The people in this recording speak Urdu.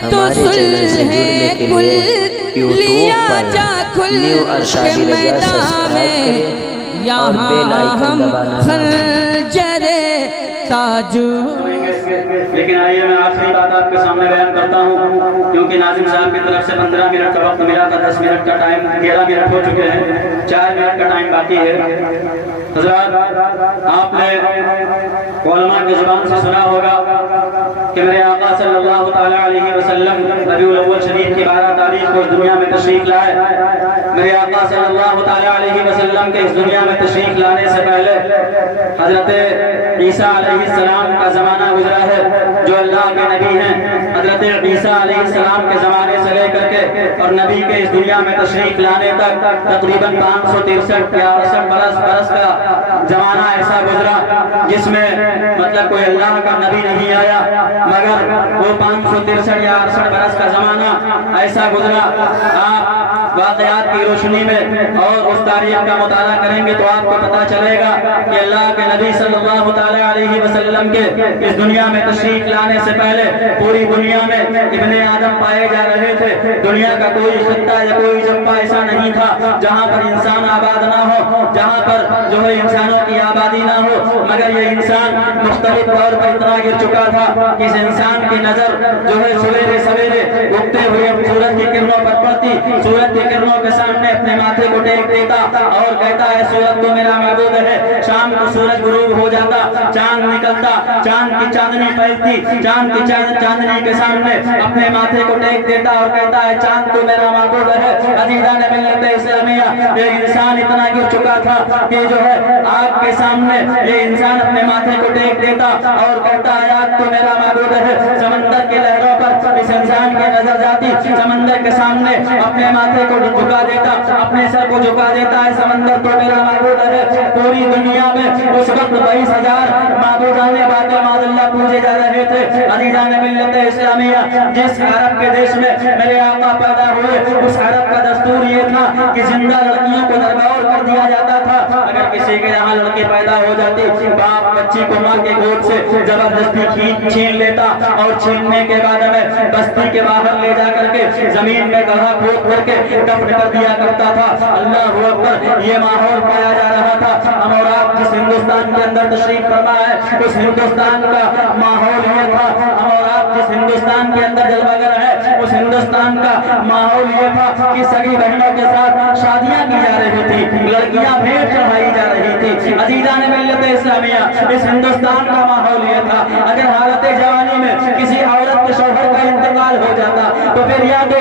تو صلح کل لیا جا کھل کے میدان میں، یہاں ہم خنجر تاجو۔ لیکن آئیے میں آخری بات آپ کے سامنے بیان کرتا ہوں، کیونکہ ناظم صاحب کی طرف سے 15 منٹ کا وقت ملا تھا، 10 منٹ کا ٹائم، 11 منٹ ہو چکے ہیں، 4 منٹ کا ٹائم باقی ہے۔ حضرات، آپ نے علماء کی زبان سے سنا ہوگا کہ میرے آقا صلی اللہ تعالیٰ علیہ وسلم ربیع الاول شریف کی 12 تاریخ کو اس دنیا میں تشریف لائے۔ میرے آقا صلی اللہ تعالیٰ علیہ وسلم کے اس دنیا میں تشریف لانے سے پہلے حضرت عیسیٰ علیہ السلام کا زمانہ گزرا ہے، جو اللہ کے نبی ہیں۔ حضرت عیسیٰ علیہ السلام کے زمانے سے لے کر کے اور نبی کے اس دنیا میں تشریف لانے تک تقریباً 563 یا 68 برس کا زمانہ ایسا گزرا جس میں مطلب کوئی اللہ کا نبی نہیں آیا، مگر وہ 563 یا 68 برس کا زمانہ ایسا گزرا۔ آپ واقعات کی روشنی میں اور اس تاریخ کا مطالعہ کریں گے تو آپ کو پتہ چلے گا کہ اللہ کے نبی صلی اللہ تعالیٰ علیہ وسلم کے اس دنیا میں تشریف لانے سے پہلے پوری دنیا میں ابن آدم پائے جا رہے تھے۔ دنیا کا کوئی خطہ یا کوئی جبہ ایسا نہیں تھا جہاں پر انسان آباد نہ ہو، جہاں پر جو ہے انسانوں کی آبادی نہ ہو، مگر یہ انسان مختلف طور پر اتنا گر چکا تھا کہ اس انسان کی نظر جو ہے سویرے سویرے اگتے ہوئے سورج کی کرنوں پر پڑتی، سورج کی کرنوں کے سامنے اپنے ماتھے کو ٹیک دیتا اور کہتا ہے سورج تو میرا معبود ہے۔ شام کو سورج غروب ہو جاتا، چاند نکلتا، چاند کی چاندنی پھیلتی، چاند کی چاندنی کے سامنے اپنے ماتھے کو ٹیک دیتا اور کہتا ہے چاند تو میرا معبود ہے۔ عزیزان ملت اسلامیہ، یہ انسان اتنا گر چکا تھا کہ جو ہے آگ کے سامنے یہ انسان اپنے ماتھے کو ٹیک دیتا اور کہتا ہے آگ تو میرا معبود ہے۔ سمندر کے لہروں پر اس انسان کی نظر جاتی، سمندر کے سامنے اپنے ماتھے کو جھکا دیتا، اپنے سر کو جھکا دیتا ہے، سمندر تو میرا معبود ہے۔ پوری دنیا میں اس وقت 22,000 معبودانے باقی معاذ اللہ پوجے جا رہے تھے۔ عزیزان ملت اسلامیہ، جس عرب کے دیش میں میرے آقا پیدا ہوئے اس عرب کا دستور یہ تھا کہ زندہ لڑکیوں کو دربار کر دیا جاتا تھا۔ اگر کسی کے یہاں لڑکی پیدا ہو جاتی، باپ بچی کو ماں کے گود سے زبردستی چھین لیتا اور چھیننے کے بعد میں بستی کے باہر لے جا کر کے زمین میں گڑھا کھود کر کے دفن کر دیا کرتا تھا۔ اللہ اکبر، یہ ماحول پایا جا رہا تھا۔ ہم اور آپ جس ہندوستان کے اندر تشریف فرما ہے اس ہندوستان کا ماحول یہ تھا، ہم اور آپ جس ہندوستان کے اندر جلوہ گر ہے اس ہندوستان کا ماحول یہ تھا کہ سگی بہنوں کے ساتھ شادیاں کی جا رہی تھی، لڑکیاں بھیٹ چڑھائی جا رہی تھی۔ عزیزان ملت اسلامیہ، اس ہندوستان کا ماحول یہ تھا۔ اگر حالت جوانی میں کسی عورت کے شوہر کا انتقال ہو جاتا تو پھر یا تو